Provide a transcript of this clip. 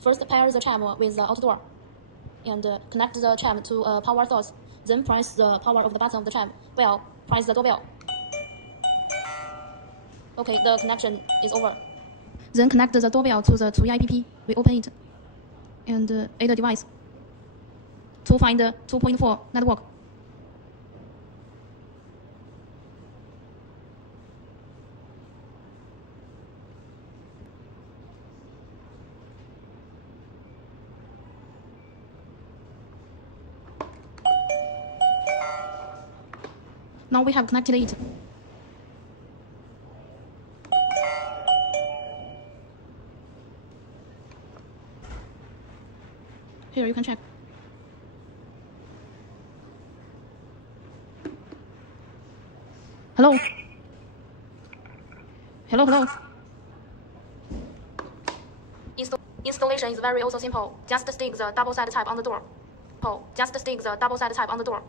First, pair the chime with the outdoor, and connect the chime to a power source. Then press the power of the button of the chime bell. Press the doorbell. Okay, the connection is over. Then connect the doorbell to the TUYA app. We open it and add a device to find the 2.4 network. Now we have connected it. Here you can check. Hello? Hello? Installation is very also simple. Just stick the double-sided tape on the door. Just stick the double-sided tape on the door.